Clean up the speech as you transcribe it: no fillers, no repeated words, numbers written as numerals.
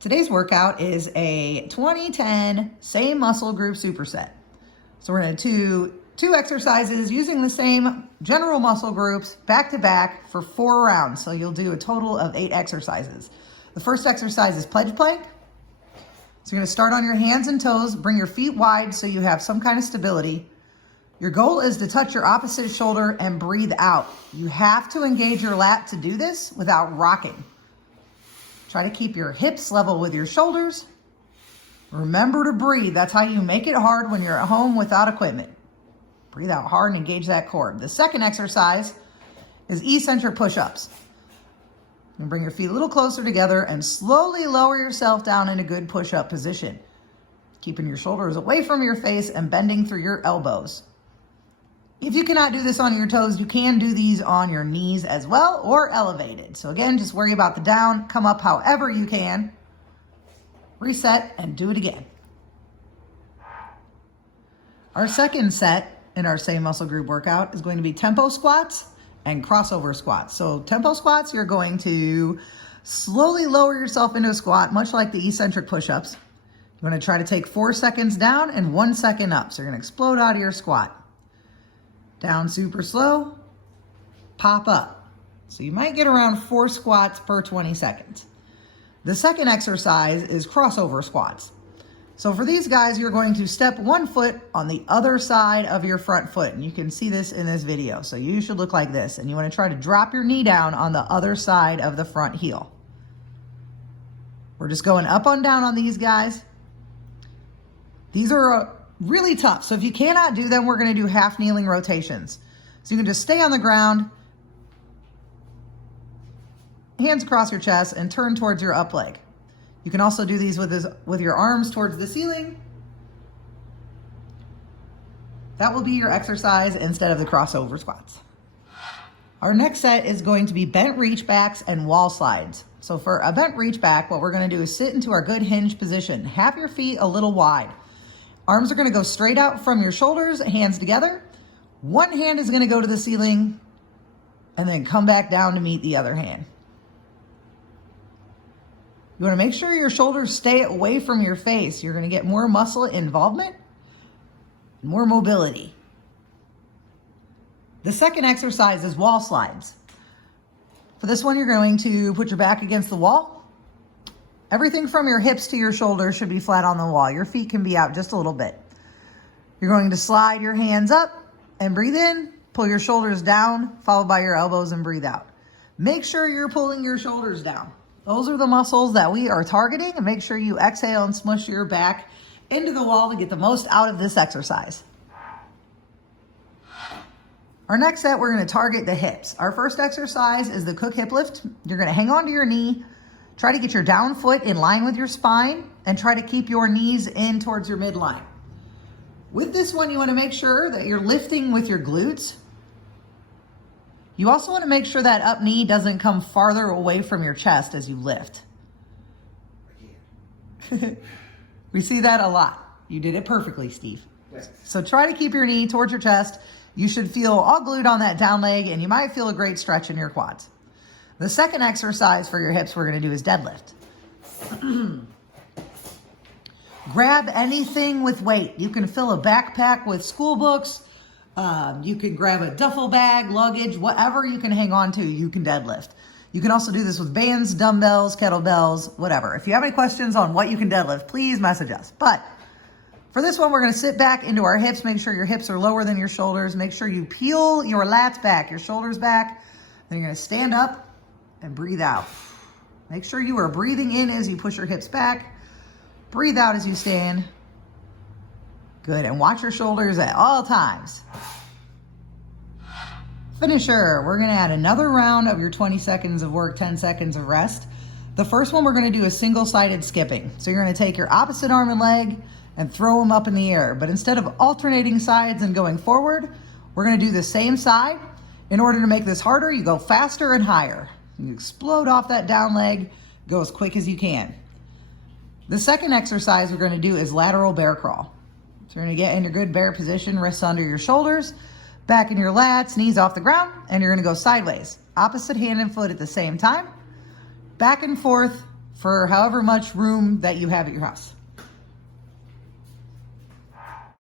Today's workout is a 20-10 same muscle group superset. So we're going to do two exercises using the same general muscle groups back to back for 4 rounds. So you'll do a total of 8 exercises. The first exercise is pledge plank. So you're going to start on your hands and toes, bring your feet wide so you have some kind of stability. Your goal is to touch your opposite shoulder and breathe out. You have to engage your lat to do this without rocking. Try to keep your hips level with your shoulders. Remember to breathe. That's how you make it hard when you're at home without equipment. Breathe out hard and engage that core. The second exercise is eccentric push-ups. You bring your feet a little closer together and slowly lower yourself down in a good push-up position. Keeping your shoulders away from your face and bending through your elbows. If you cannot do this on your toes, you can do these on your knees as well or elevated. So again, just worry about the down, come up however you can, reset and do it again. Our second set in our same muscle group workout is going to be tempo squats and crossover squats. So tempo squats, you're going to slowly lower yourself into a squat, much like the eccentric push-ups. You want to try to take 4 seconds down and 1 second up. So you're going to explode out of your squat. Down super slow, pop up. So you might get around 4 squats per 20 seconds. The second exercise is crossover squats. So for these guys, you're going to step 1 foot on the other side of your front foot. And you can see this in this video. So you should look like this. And you want to try to drop your knee down on the other side of the front heel. We're just going up and down on these guys. These are really tough. So if you cannot do them, we're going to do half kneeling rotations. So you can just stay on the ground, hands across your chest, and turn towards your up leg. You can also do these with your arms towards the ceiling. That will be your exercise instead of the crossover squats. Our next set is going to be bent reach backs and wall slides. So for a bent reach back, what we're going to do is sit into our good hinge position. Have your feet a little wide. Arms are going to go straight out from your shoulders, hands together. One hand is going to go to the ceiling and then come back down to meet the other hand. You want to make sure your shoulders stay away from your face. You're going to get more muscle involvement, more mobility. The second exercise is wall slides. For this one, you're going to put your back against the wall. Everything from your hips to your shoulders should be flat on the wall. Your feet can be out just a little bit. You're going to slide your hands up and breathe in, pull your shoulders down, followed by your elbows and breathe out. Make sure you're pulling your shoulders down. Those are the muscles that we are targeting, and make sure you exhale and smush your back into the wall to get the most out of this exercise. Our next set, we're going to target the hips. Our first exercise is the cook hip lift. You're going to hang on to your knee. Try to get your down foot in line with your spine and try to keep your knees in towards your midline. With this one, you want to make sure that you're lifting with your glutes. You also want to make sure that up knee doesn't come farther away from your chest as you lift. We see that a lot. You did it perfectly, Steve. Yes. So try to keep your knee towards your chest. You should feel all glued on that down leg, and you might feel a great stretch in your quads. The second exercise for your hips we're going to do is deadlift. Grab anything with weight. You can fill a backpack with school books. You can grab a duffel bag, luggage, whatever you can hang on to, you can deadlift. You can also do this with bands, dumbbells, kettlebells, whatever. If you have any questions on what you can deadlift, please message us. But for this one, we're going to sit back into our hips. Make sure your hips are lower than your shoulders. Make sure you peel your lats back, your shoulders back. Then you're going to stand up and breathe out. Make sure you are breathing in as you push your hips back. Breathe out as you stand. Good, and watch your shoulders at all times. Finisher, we're gonna add another round of your 20 seconds of work, 10 seconds of rest. The first one we're gonna do is single-sided skipping. So you're gonna take your opposite arm and leg and throw them up in the air. But instead of alternating sides and going forward, we're gonna do the same side. In order to make this harder, you go faster and higher. You explode off that down leg, go as quick as you can. The second exercise we're going to do is lateral bear crawl. So you're going to get in your good bear position, wrists under your shoulders, back in your lats, knees off the ground, and you're going to go sideways. Opposite hand and foot at the same time. Back and forth for however much room that you have at your house.